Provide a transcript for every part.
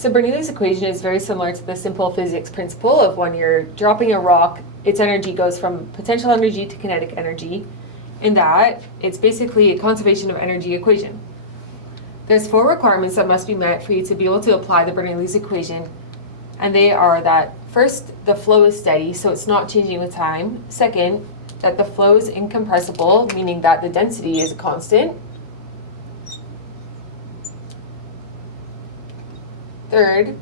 So Bernoulli's equation is very similar to the simple physics principle of when you're dropping a rock, its energy goes from potential energy to kinetic energy, in that it's basically a conservation of energy equation. There's 4 requirements that must be met for you to be able to apply the Bernoulli's equation, and they are that first, the flow is steady, so it's not changing with time. Second, that the flow is incompressible, meaning that the density is a constant. Third,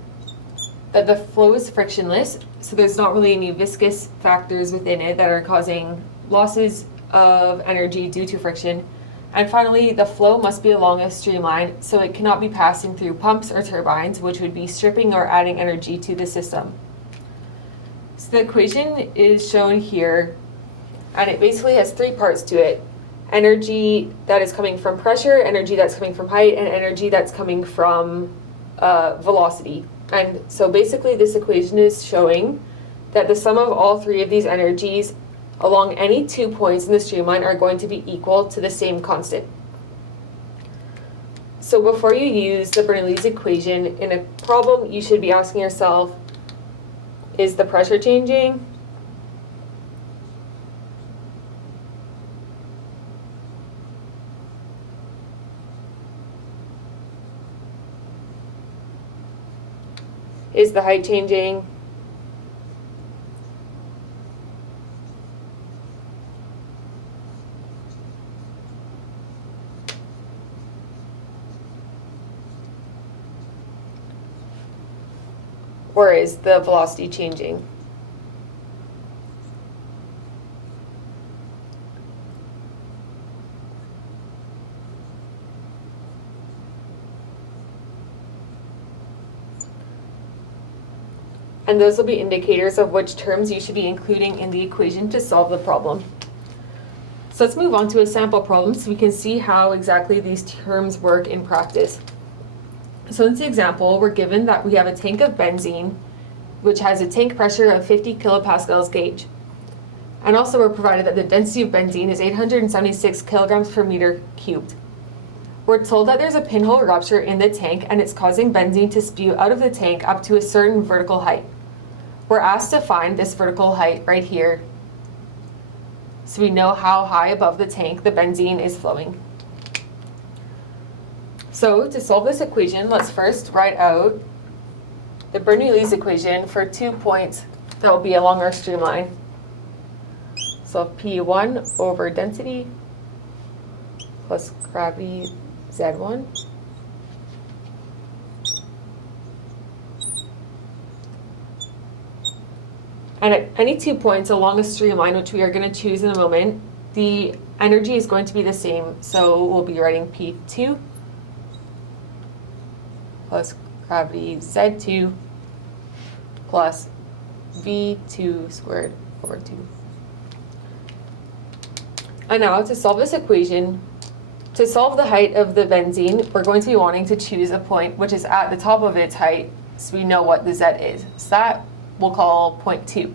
that the flow is frictionless, so there's not really any viscous factors within it that are causing losses of energy due to friction. And finally, the flow must be along a streamline, so it cannot be passing through pumps or turbines, which would be stripping or adding energy to the system. So the equation is shown here, and it basically has 3 parts to it. Energy that is coming from pressure, energy that's coming from height, and energy that's coming from velocity. And so basically this equation is showing that the sum of all 3 of these energies along any 2 points in the streamline are going to be equal to the same constant. So before you use the Bernoulli's equation in a problem, you should be asking yourself, is the pressure changing? Is the height changing? Or is the velocity changing? And those will be indicators of which terms you should be including in the equation to solve the problem. So let's move on to a sample problem so we can see how exactly these terms work in practice. So in this example, we're given that we have a tank of benzene, which has a tank pressure of 50 kilopascals gauge. And also we're provided that the density of benzene is 876 kilograms per meter cubed. We're told that there's a pinhole rupture in the tank and it's causing benzene to spew out of the tank up to a certain vertical height. We're asked to find this vertical height right here, so we know how high above the tank the benzene is flowing. So to solve this equation, let's first write out the Bernoulli's equation for 2 points that will be along our streamline. So P1 over density plus gravity Z1 and at any 2 points along a streamline, which we are going to choose in a moment, the energy is going to be the same. So we'll be writing P2 plus gravity Z2 plus V2 squared over 2. And now to solve this equation, to solve the height of the benzene, we're going to be wanting to choose a point which is at the top of its height, so we know what the Z is. So that we'll call point 2.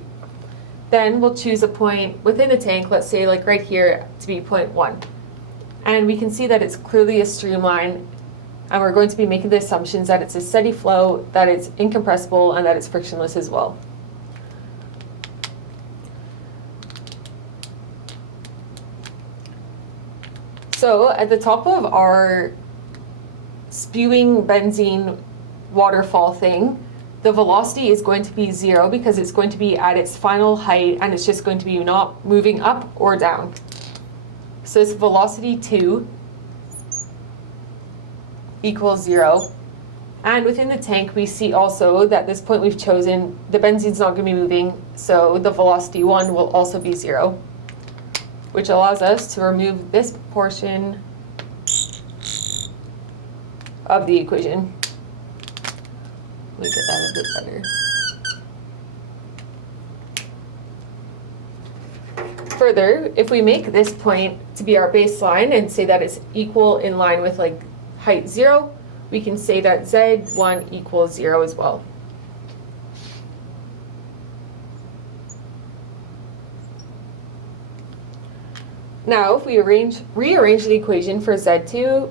Then we'll choose a point within the tank, let's say like right here, to be point 1. And we can see that it's clearly a streamline, and we're going to be making the assumptions that it's a steady flow, that it's incompressible, and that it's frictionless as well. So at the top of our spewing benzene waterfall thing, the velocity is going to be 0 because it's going to be at its final height and it's just going to be not moving up or down. So it's velocity 2 equals 0. And within the tank, we see also that this point we've chosen, the benzene's not going to be moving, so the velocity 1 will also be 0, which allows us to remove this portion of the equation. Let me get that a bit better. Further, if we make this point to be our baseline and say that it's equal in line with like height 0, we can say that Z1 equals 0 as well. Now, if we rearrange the equation for Z2,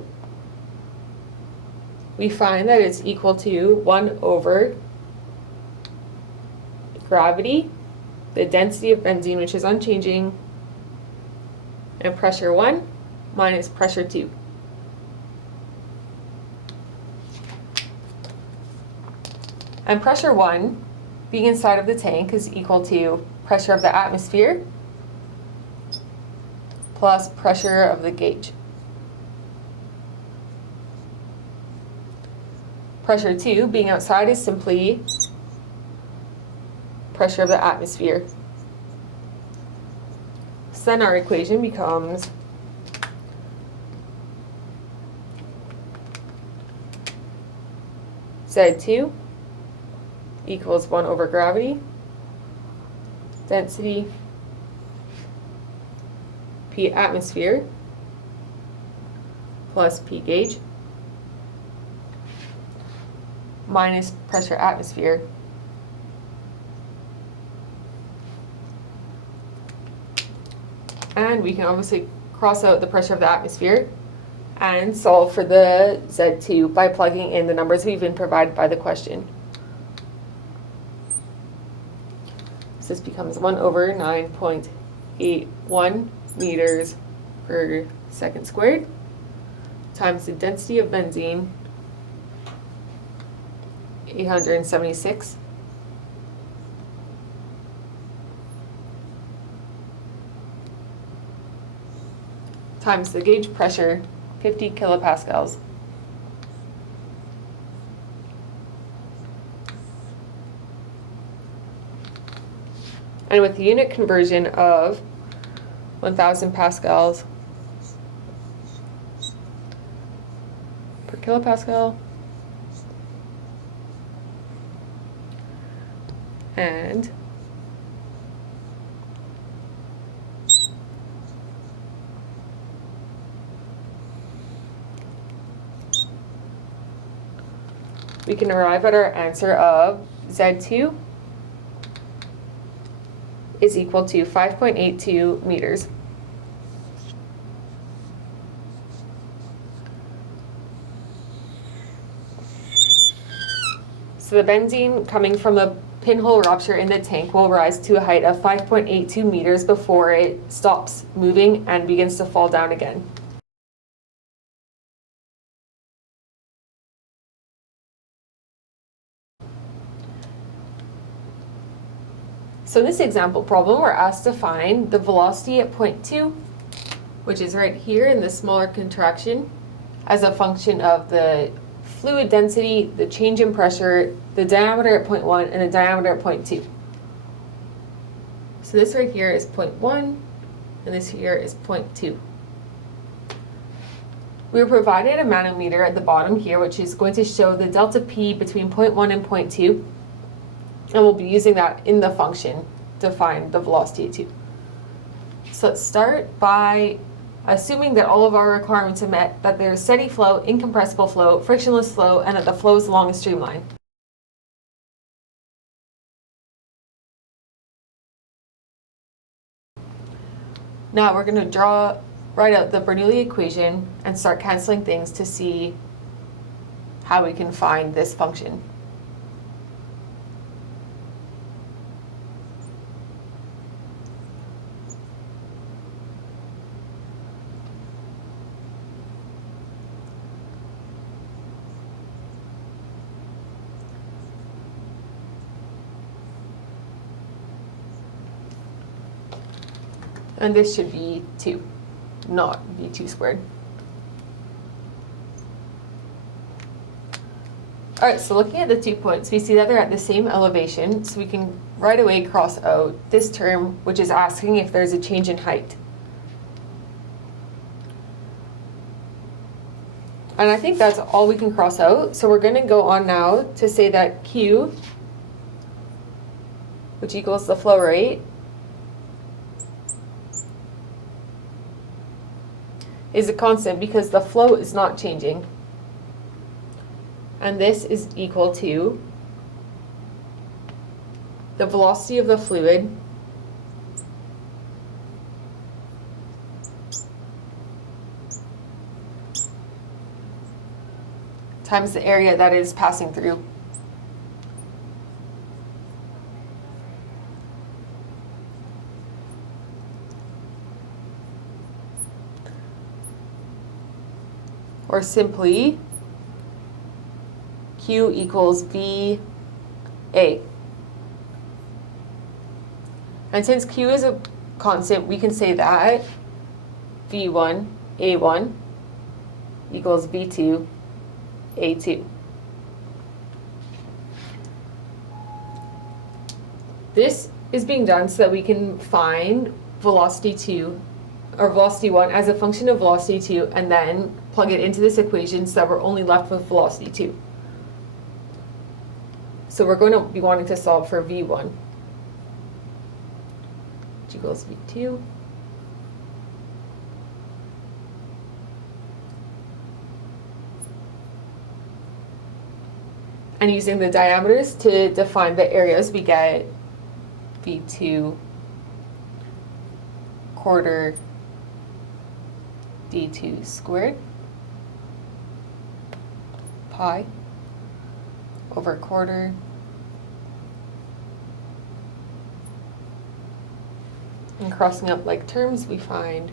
we find that it's equal to 1 over gravity, the density of benzene, which is unchanging, and pressure 1 minus pressure 2. And pressure 1 being inside of the tank is equal to pressure of the atmosphere plus pressure of the gauge. Pressure 2 being outside is simply pressure of the atmosphere. So then our equation becomes Z2 equals 1 over gravity, density, P atmosphere, plus P gauge, minus pressure atmosphere, and we can obviously cross out the pressure of the atmosphere and solve for the Z2 by plugging in the numbers we've been provided by the question. So this becomes 1 over 9.81 meters per second squared times the density of benzene, 876, times the gauge pressure, 50 kilopascals. And with the unit conversion of 1,000 pascals per kilopascal, and we can arrive at our answer of Z2 is equal to 5.82 meters. So the benzene coming from the pinhole rupture in the tank will rise to a height of 5.82 meters before it stops moving and begins to fall down again. So in this example problem, we're asked to find the velocity at point 2, which is right here in the smaller contraction, as a function of the fluid density, the change in pressure, the diameter at point 1, and the diameter at point 2. So this right here is point 1, and this here is point 2. We were provided a manometer at the bottom here, which is going to show the delta P between point 1 and point 2. And we'll be using that in the function to find the velocity at 2. So let's start by assuming that all of our requirements are met, that there's steady flow, incompressible flow, frictionless flow, and that the flow is along a streamline. Now we're going to write out the Bernoulli equation and start canceling things to see how we can find this function. And this should be 2, not v2 squared. All right, so looking at the 2 points, we see that they're at the same elevation, so we can right away cross out this term, which is asking if there's a change in height. And I think that's all we can cross out. So we're going to go on now to say that Q, which equals the flow rate, is a constant because the flow is not changing. And this is equal to the velocity of the fluid times the area that is passing through. Or simply, Q equals VA. And since Q is a constant, we can say that V1, A1 equals V2, A2. This is being done so that we can find velocity 2, or velocity 1 as a function of velocity 2, and then plug it into this equation so that we're only left with velocity 2. So we're going to be wanting to solve for V1, which equals V2. And using the diameters to define the areas, we get V2 quarter D2 squared pi over quarter and crossing up like terms, we find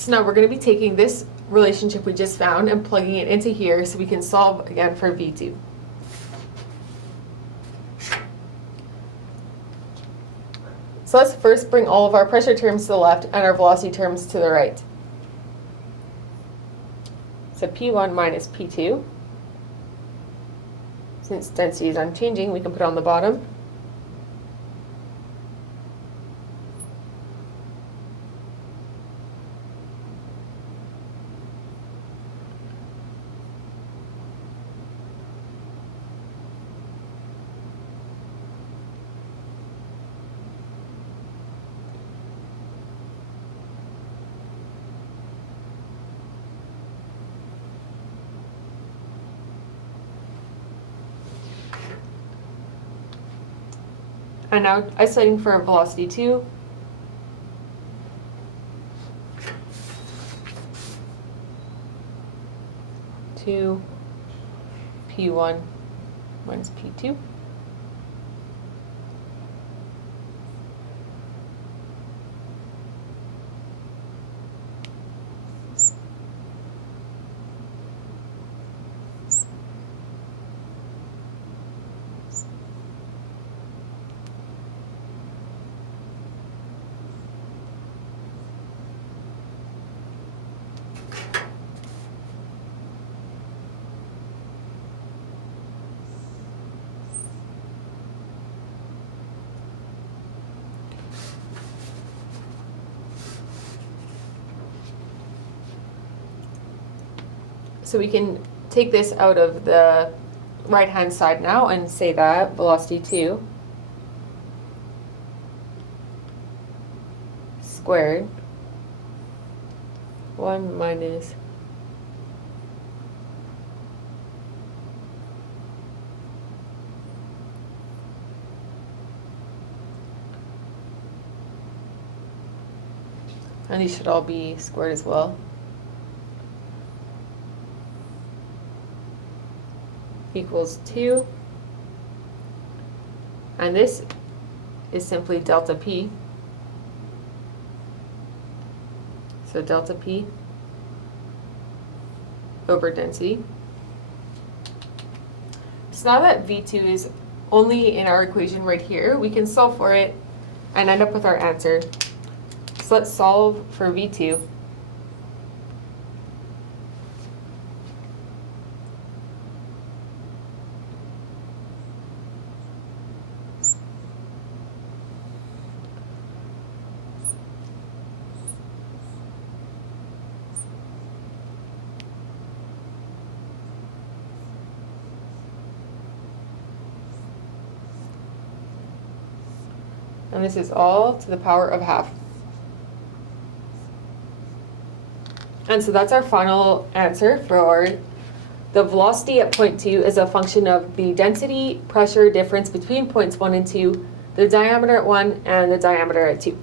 so now we're going to be taking this relationship we just found and plugging it into here so we can solve again for V2. So let's first bring all of our pressure terms to the left and our velocity terms to the right. So P1 minus P2. Since density is unchanging, we can put it on the bottom. And now isolating for velocity 2. P1 minus P2. So we can take this out of the right-hand side now and say that velocity 2 squared 1 minus and these should all be squared as well. Equals 2, and this is simply delta P. So delta P over density. So now that V2 is only in our equation right here, we can solve for it and end up with our answer. So let's solve for V2. And this is all to the power of half. And so that's our final answer for the velocity at point 2 is a function of the density pressure difference between points 1 and 2, the diameter at 1, and the diameter at 2.